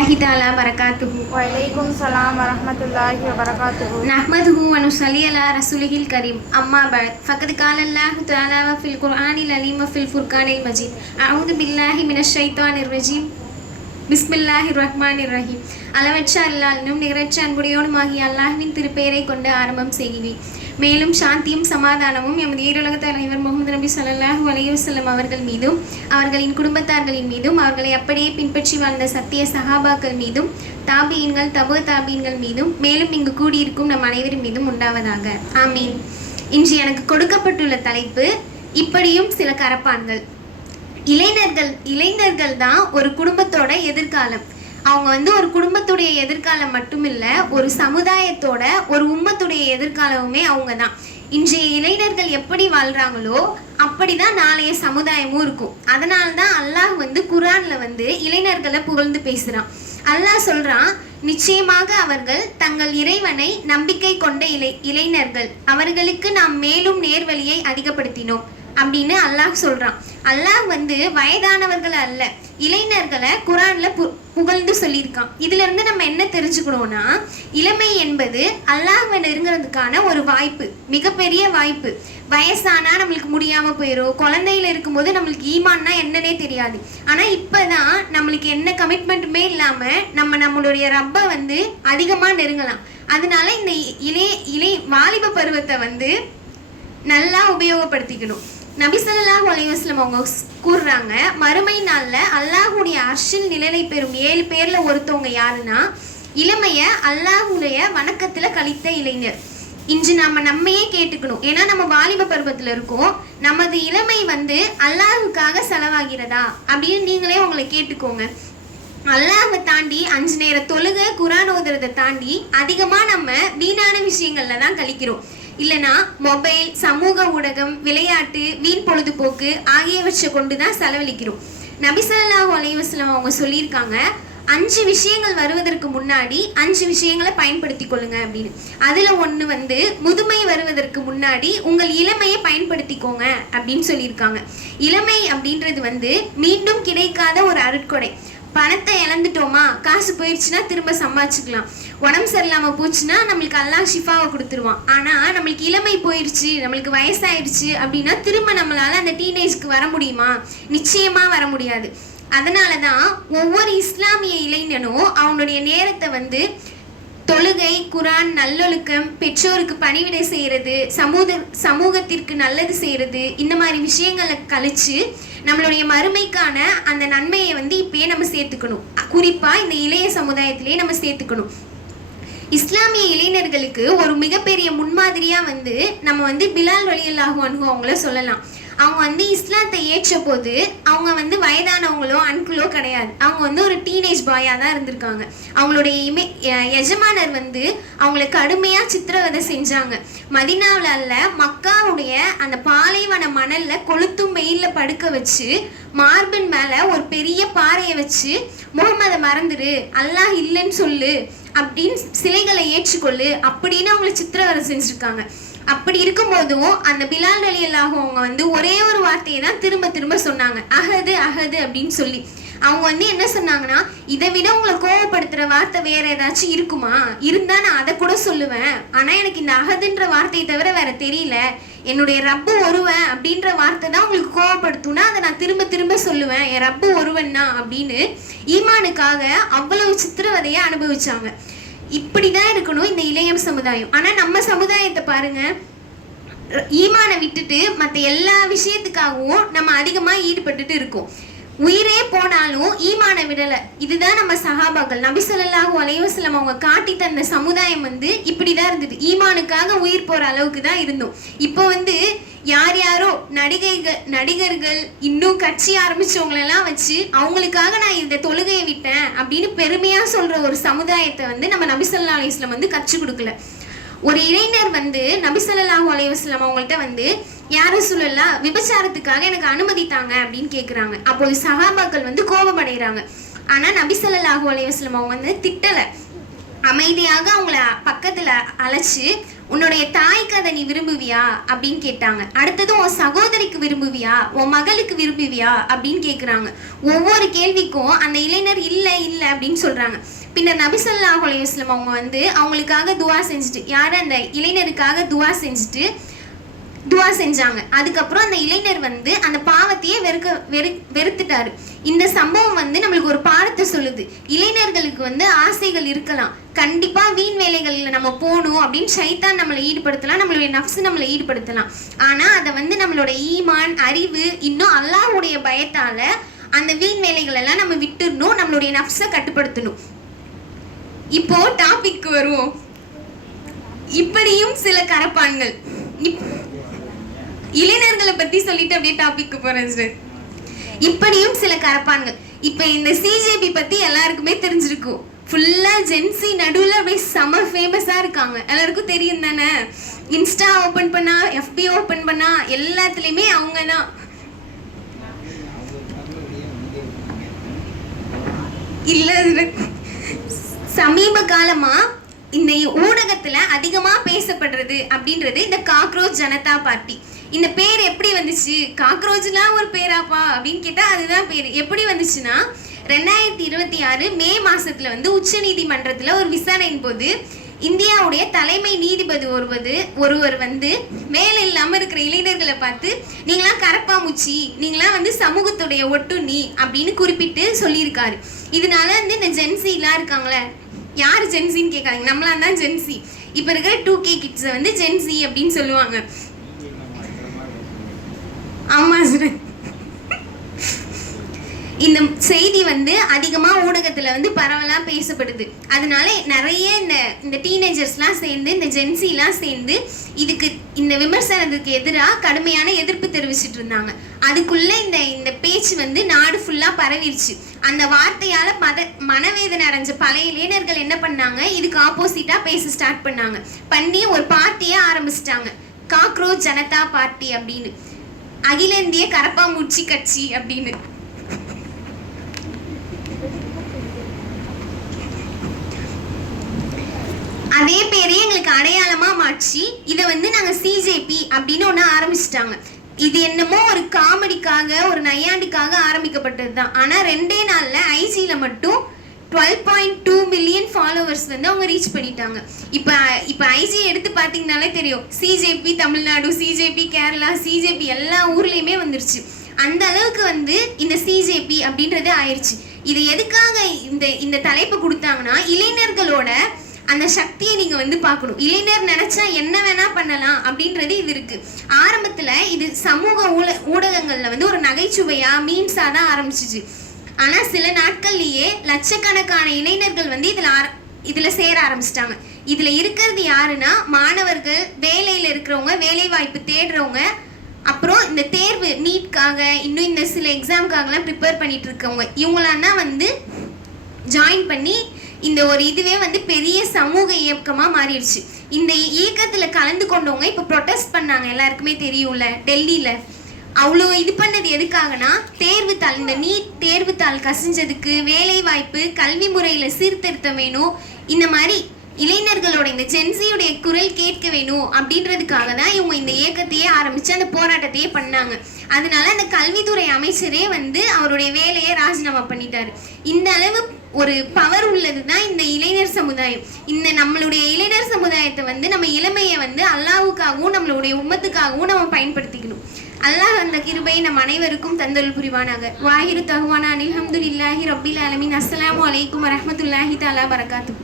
வரஹ்மத்துல்லாஹி தஆலா பரகாத்துஹு. வலைக்கும் ஸலாம் வரஹ்மத்துல்லாஹி வபரகாத்துஹு. நஹ்மதுஹு வ நுஸல்லி அலா ரசூலிஹில் கரீம். அம்மா பஅத். ஃபக்கத் கால அல்லாஹு தஆலா வ ஃபில் குர்ஆனில் அலீம் வ ஃபில் ஃபுர்கானில் மஜீத். அஊது பில்லாஹி மினஷ் ஷைத்தானிர் ரஜீம். பிஸ்மில்லாஹிர் ரஹ்மானிர் ரஹீம். அளவற்ற அல்லாஹ்வினும் நிகரற்ற அன்புடையோனுமாகிய அல்லாஹ்வின் திருப்பெயரை கொண்டு ஆரம்பம் செய்கிறேன். மேலும் சாந்தியும் சமாதானமும் எமது ஈருலக தலைவர் முஹம்மது நபி ஸல்லல்லாஹு அலைஹி வஸல்லம் அவர்கள் மீதும் அவர்களின் குடும்பத்தார்களின் மீதும் அவர்களை அப்படியே பின்பற்றி வாழ்ந்த சத்திய சஹாபாக்கள் மீதும் தாபீன்கள் தபு தாபீன்கள் மீதும் மேலும் இங்கு கூடியிருக்கும் நம் அனைவரின் மீதும் உண்டாவதாக. ஆமீன். இன்று எனக்கு கொடுக்கப்பட்டுள்ள தலைப்பு இப்படியும் சில கரப்பான்கள். இளைஞர்கள் தான் ஒரு குடும்பத்தோட எதிர்காலம். அவங்க ஒரு குடும்பத்துடைய எதிர்காலம் மட்டும் இல்ல, ஒரு சமுதாயத்தோட ஒரு உம்மத்துடைய எதிர்காலமுமே அவங்க தான். இன்றைய இளைஞர்கள் எப்படி வாழ்றாங்களோ அப்படிதான் நாளைய சமுதாயமும் இருக்கும். அதனால்தான் அல்லாஹ் குர்ஆன்ல இளைஞர்களை புகழ்ந்து பேசுறான். அல்லாஹ் சொல்றான், நிச்சயமாக அவர்கள் தங்கள் இறைவனை நம்பிக்கை கொண்ட இளைஞர்கள், அவர்களுக்கு நாம் மேலும் நேர்வழியை அதிகப்படுத்தினோம் அப்படின்னு அல்லாஹ் சொல்றான். அல்லாஹ் வயதானவர்கள் அல்ல, இளைஞர்களை குர்ஆன்ல புகழ்ந்து சொல்லியிருக்கான். இதுல இருந்து நம்ம என்ன தெரிஞ்சுக்கணும்னா, இளமை என்பது அல்லாஹ்வை நெருங்கிறதுக்கான ஒரு வாய்ப்பு, மிகப்பெரிய வாய்ப்பு. வயசானா நம்மளுக்கு முடியாம போயிடும். குழந்தையில இருக்கும்போது நம்மளுக்கு ஈமான்னா என்னன்னே தெரியாது. ஆனா இப்பதான் நம்மளுக்கு என்ன கமிட்மெண்ட்டுமே இல்லாம நம்மளுடைய ரப்பை அதிகமா நெருங்கலாம். அதனால இந்த இளை வாலிப பருவத்தை நல்லா உபயோகப்படுத்திக்கணும். நபி ஸல்லல்லாஹு அலைஹி வஸல்லம் அவங்க கூறுறாங்க, மறுமை நாள்ல அல்லாஹ்வுடைய அர்ஷில் நிழலை பெறும் 7 பேர்ல ஒருத்தவங்க யாருன்னா, இளமைய அல்லாஹ்வுடைய வணக்கத்துல கழித்த இளைஞர். இன்று நம்மையே கேட்டுக்கணும். ஏன்னா நம்ம வாலிப பருவத்துல இருக்கோம். நமது இளமை அல்லாஹ்வுக்காக செலவாகிறதா அப்படின்னு நீங்களே உங்களை கேட்டுக்கோங்க. அல்லாஹ்வை தாண்டி 5 நேர தொழுகை குர்ஆன் ஓதுறதை தாண்டி அதிகமா நம்ம வீணான விஷயங்கள்ல தான் கழிக்கிறோம். இல்லைனா மொபைல், சமூக ஊடகம், விளையாட்டு, வீண் பொழுதுபோக்கு ஆகியவற்றை கொண்டுதான் செலவழிக்கிறோம். நபி ஸல்லல்லாஹு அலைஹி வஸல்லம் அவங்க சொல்லியிருக்காங்க, 5 விஷயங்கள் வருவதற்கு முன்னாடி 5 விஷயங்களை பயன்படுத்தி கொள்ளுங்க அப்படின்னு. அதுல ஒண்ணு முதுமை வருவதற்கு முன்னாடி உங்கள் இளமையை பயன்படுத்திக்கோங்க அப்படின்னு சொல்லியிருக்காங்க. இளமை அப்படின்றது மீண்டும் கிடைக்காத ஒரு அருட்கொடை. பணத்தை இழந்துட்டோமா, காசு போயிடுச்சுன்னா திரும்ப சம்பாதிச்சுக்கலாம். உடம்பு சரியில்லாம போச்சுன்னா நம்மளுக்கு அல்லாஹ் ஷிஃபாவை கொடுத்துருவான். ஆனா நம்மளுக்கு இளமை போயிடுச்சு, நம்மளுக்கு வயசாயிடுச்சு அப்படின்னா திரும்ப நம்மளால அந்த டீனேஜ்க்கு வர முடியுமா? நிச்சயமா வர முடியாது. அதனாலதான் ஒவ்வொரு இஸ்லாமிய இளைஞனும் அவனுடைய நேரத்தை தொழுகை, குர்ஆன், நல்லொழுக்கம், பெற்றோருக்கு பணிவிடை செய்யறது, சமூகத்திற்கு நல்லது செய்யறது, இந்த மாதிரி விஷயங்களை கழிச்சு நம்மளுடைய மறுமைக்கான அந்த நன்மையை இப்பயே நம்ம சேர்த்துக்கணும். குறிப்பா இந்த இளைய சமுதாயத்திலேயே நம்ம சேர்த்துக்கணும். இஸ்லாமிய இளைஞர்களுக்கு ஒரு மிகப்பெரிய முன்மாதிரியா நம்ம பிலால் ரலியல்லாஹு அன்ஹு அவங்கள சொல்லலாம். அவங்க இஸ்லாத்தை ஏற்ற போது அவங்க வயதானவங்களோ அன்குலோ கிடையாது. அவங்க ஒரு டீனேஜ் பாயா தான் இருந்திருக்காங்க. அவங்களுடைய எஜமானர் அவங்களை கடுமையா சித்திரவதை செஞ்சாங்க. மதீனாவுல அல்ல, மக்காவுடைய அந்த பாலைவன மணல்ல கொளுத்தும் வெயில்ல படுக்க வச்சு மார்பின் மேல ஒரு பெரிய பாறையை வச்சு, முகமதை மறந்துரு, அல்லாஹ் இல்லைன்னு சொல்லு, அப்படின்னு சிலைகளை ஏற்றுக்கொள்ளு அப்படின்னு அவங்களை சித்திரவதை செஞ்சிருக்காங்க. அப்படி இருக்கும் போதும் அந்த பிலால் ரலியல்லாஹு அவங்க ஒரே ஒரு வார்த்தையை தான் திரும்ப திரும்ப சொன்னாங்க, அஹது அஹது அப்படின்னு சொல்லி. அவங்க என்ன சொன்னாங்கன்னா, இதை விட உங்களை கோவப்படுத்துற வார்த்தை வேற ஏதாச்சும் இருக்குமா? இருந்தா நான் அதை கூட சொல்லுவேன். ஆனா எனக்கு இந்த அஹதுன்ற வார்த்தையை தவிர வேற தெரியல. என்னுடைய ரப்பு ஒருவன் அப்படின்ற வார்த்தை தான் உங்களுக்கு கோவப்படுத்தும்னா அதை நான் திரும்ப திரும்ப சொல்லுவேன், என் ரப்பு ஒருவன் தான் அப்படின்னு ஈமானுக்காக அவ்வளவு சித்திரவதையை அனுபவிச்சாங்க. இப்படிதான் இருக்கணும் இந்த இளைய சமுதாயம். ஆனா நம்ம சமுதாயத்தை பாருங்க, ஈமானை விட்டுட்டு மற்ற எல்லா விஷயத்துக்காகவும் நம்ம அதிகமா ஈடுபட்டுட்டு இருக்கோம். உயிரே போனாலும் ஈமானை விடல. இதுதான் நம்ம சஹாபாக்கள். நபி ஸல்லல்லாஹு அலைஹி வஸல்லம் அவங்க காட்டி தந்த சமுதாயம் இப்படிதான் இருந்தது. ஈமானுக்காக உயிர் போற அளவுக்கு தான் இருந்தோம். இப்போ யாரோ நடிகர்கள் இன்னும் கட்சி ஆரம்பிச்சவங்களெல்லாம் வச்சு அவங்களுக்காக நான் இந்த தொழுகையை விட்டேன் அப்படின்னு பெருமையா சொல்ற ஒரு சமுதாயத்தை நம்ம நபி ஸல்லல்லாஹு அலைஹி வஸல்லம் கற்றுக் கொடுக்கல. ஒரு இளைஞர் நபி ஸல்லல்லாஹு அலைஹி வஸல்லம் அவங்கள்ட்ட யார சொல்லலாம், விபச்சாரத்துக்காக எனக்கு அனுமதி தாங்க அப்படின்னு கேட்குறாங்க. அப்போது சஹாபாக்கள் கோபமடைகிறாங்க. ஆனா நபி ஸல்லல்லாஹு அலைஹி வஸல்லம் அவங்க திட்டல. அமைதியாக அவங்கள பக்கத்துல அழைச்சு, உன்னுடைய தாய்க்கு அதை நீ விரும்புவியா அப்படின்னு கேட்டாங்க. அடுத்தது உன் சகோதரிக்கு விரும்புவியா, உன் மகளுக்கு விரும்புவியா அப்படின்னு கேட்குறாங்க. ஒவ்வொரு கேள்விக்கும் அந்த இளைஞர் இல்லை இல்லை அப்படின்னு சொல்றாங்க. பின்னர் நபி ஸல்லல்லாஹு அலைஹி வஸல்லம் அவங்க வந்து அவங்களுக்காக துவா செஞ்சுட்டு, யாரும் அந்த இளைஞருக்காக துவா செஞ்சாங்க. அதுக்கப்புறம் அந்த இளைஞர் வந்து அந்த பாவத்தையே வெறுத்துட்டாரு. இந்த சம்பவம் வந்து நம்மளுக்கு ஒரு பாடத்தை சொல்லுது. இளைஞர்களுக்கு வந்து ஆசைகள் இருக்கலாம், கண்டிப்பா வீண் வேலைகள்ல நம்ம போகணும் அப்படின்னு ஷைத்தான் நம்மளை ஈடுபடுத்தலாம், நம்மளுடைய நஃப்ஸ் நம்மளை ஈடுபடுத்தலாம். ஆனா அதை வந்து நம்மளோட ஈமான், அறிவு, இன்னும் அல்லாஹ்வுடைய பயத்தால அந்த வீண் வேலைகள் எல்லாம் நம்ம விட்டுறணும், நம்மளுடைய நஃப்ஸை கட்டுப்படுத்தணும். இப்போ டாபிக் வருவோம். இப்படியும் சில கரப்பான்கள். இளைஞர்களை பத்தி சொல்லிட்டு அப்படியே டாபிக் போறேன் சார். இப்படியும் சில கரப்பான்கள். இப்ப இந்த சிஜேபி பத்தி எல்லாருக்குமே தெரிஞ்சிருக்கும். ஃபுல்லா ஜென்சி நடுவுல அப்படியே செம ஃபேமஸா இருக்காங்க, எல்லாருக்கும் தெரியும் தானே. இன்ஸ்டா ஓபன் பண்ணா, எஃபி ஓபன் பண்ணா எல்லாத்துலயுமே அவங்க தான். இல்ல, சமீப காலமா இந்த ஊடகத்துல அதிகமா பேசப்படுறது அப்படின்றது இந்த காக்ரோச் ஜனதா பார்ட்டி. இந்த பேர் எப்படி வந்துச்சு? காக்ரோச்லாம் ஒரு பேராப்பா அப்படின்னு கேட்டா அதுதான் பேர். எப்படி வந்துச்சுன்னா 2026 மே மாசத்துல வந்து உச்ச நீதிமன்றத்துல ஒரு விசாரணையின் போது இந்தியாவுடைய தலைமை நீதிபதி ஒருவர் வந்து வேலை இல்லாம இருக்கிற இளைஞர்களை பார்த்து, நீங்களாம் கரப்பாம்பூச்சி, நீங்களாம் வந்து சமூகத்துடைய ஒட்டுண்ணி அப்படின்னு குறிப்பிட்டு சொல்லியிருக்காரு. இதனால வந்து இந்த ஜென்சிலாம் இருக்காங்களே, யார் ஜென்சின்னு கேட்காதீங்க, நம்மளாம் தான் ஜென்சி. இப்ப இருக்கிற 2K கிட்ஸை வந்து ஜென்சி அப்படின்னு சொல்லுவாங்க. ஆமா சார். இந்த செய்தி வந்து அதிகமா ஊடகத்துல வந்து பரவலா பேசப்படுது. அதனால நிறைய இந்த டீனேஜர்ஸ்லாம் சேர்ந்து, இந்த ஜென்சிலாம் சேர்ந்து இதுக்கு, இந்த விமர்சனத்துக்கு எதிராக கடுமையான எதிர்ப்பு தெரிவிச்சிட்டு இருந்தாங்க. அதுக்குள்ள இந்த பேச்சு வந்து நாடு ஃபுல்லா பரவிடுச்சு. அந்த வார்த்தையால மனவேதனை அடைஞ்ச பழைய இளைஞர்கள் என்ன பண்ணாங்க, இதுக்கு ஆப்போசிட்டா பேச ஸ்டார்ட் பண்ணி ஒரு பார்ட்டியே ஆரம்பிச்சிட்டாங்க, காக்ரோச் ஜனதா பார்ட்டி அப்படின்னு, அகில இந்திய கரப்பாம்பூச்சி கட்சி அப்படின்னு. அதே பேரே எங்களுக்கு அடையாளமா மாற்றி இதை வந்து நாங்க சிஜேபி அப்படின்னு ஒண்ணு ஆரம்பிச்சிட்டாங்க. இது என்னமோ ஒரு காமெடிக்காக, ஒரு நையாண்டிக்காக ஆரம்பிக்கப்பட்டது தான். ஆனா 2 நாள்ல ஐஜில மட்டும் 12.2 மில்லியன் ஃபாலோவர்ஸ் வந்து அவங்க ரீச் பண்ணிட்டாங்க. இப்ப ஐஜி எடுத்து பாத்தீங்கன்னாலே தெரியும், CJP Tamil Nadu, CJP Kerala, CJP எல்லா ஊர்லயுமே வந்துருச்சு. அந்த அளவுக்கு வந்து இந்த சிஜேபி அப்படின்றது ஆயிடுச்சு. இது எதுக்காக இந்த தலைப்பு கொடுத்தாங்கன்னா, இளைஞர்களோட அந்த சக்தியை நீங்க வந்து பார்க்கணும். இளைஞர் நினைச்சா என்ன வேணா பண்ணலாம் அப்படின்றது இது இருக்கு. ஆரம்பத்துல இது சமூக ஊடகங்கள்ல வந்து ஒரு நகைச்சுவையா, மீம்ஸா தான் ஆரம்பிச்சிச்சு. ஆனா சில நாட்கள்லயே லட்சக்கணக்கான இளைஞர்கள் வந்து இதுல சேர ஆரம்பிச்சிட்டாங்க. இதுல இருக்கிறது யாருன்னா, மாணவர்கள், வேலையில இருக்கிறவங்க, வேலை வாய்ப்பு தேடுறவங்க, அப்புறம் இந்த தேர்வு நீட்காக, இன்னும் இந்த சில எக்ஸாம்காகலாம் ப்ரிப்பேர் பண்ணிட்டு இருக்கவங்க, இவங்களாம் தான் வந்து ஜாயின் பண்ணி இந்த ஒரு இதுவே வந்து பெரிய சமூக இயக்கமா மாறிடுச்சு. இந்த இயக்கத்துல கலந்து கொண்டவங்க இப்ப ப்ரொடெஸ்ட் பண்ணாங்க, எல்லாருக்குமே தெரியும்ல, டெல்லியில. அவ்வளோ இது பண்ணது எதுக்காகனா, தேர்வுத்தாள், இந்த நீட் தேர்வுத்தாள் கசிஞ்சதுக்கு, வேலை வாய்ப்பு, கல்வி முறையில சீர்திருத்தம் வேணும், இந்த மாதிரி இளைஞர்களோட இந்த ஜென்சியுடைய குரல் கேட்க வேணும் அப்படின்றதுக்காக தான் இவங்க இந்த இயக்கத்தையே ஆரம்பிச்சு அந்த போராட்டத்தையே பண்ணாங்க. அதனால அந்த கல்வித்துறை அமைச்சரே வந்து அவருடைய வேலையை ராஜினாமா பண்ணிட்டாரு. இந்த அளவு ஒரு பவர் உள்ளது தான் இந்த இளைஞர் சமுதாயம். இந்த நம்மளுடைய இளைஞர் சமுதாயத்தை வந்து நம்ம இளமையை வந்து அல்லாஹ்வுக்காகவும் நம்மளுடைய உம்மத்துக்காகவும் நம்ம பயன்படுத்திக்கணும். அல்லாஹ் அந்த கிருபை நம் அனைவருக்கும் தந்தருள் புரிவானாக. வாஹிரு தஹ்வானா அல்ஹம்துலில்லாஹி ரப்பில் ஆலமீன். அஸ்ஸலாமு அலைக்கும் வரஹ்மத்துல்லாஹி தஆலா பரகாத்துஹு.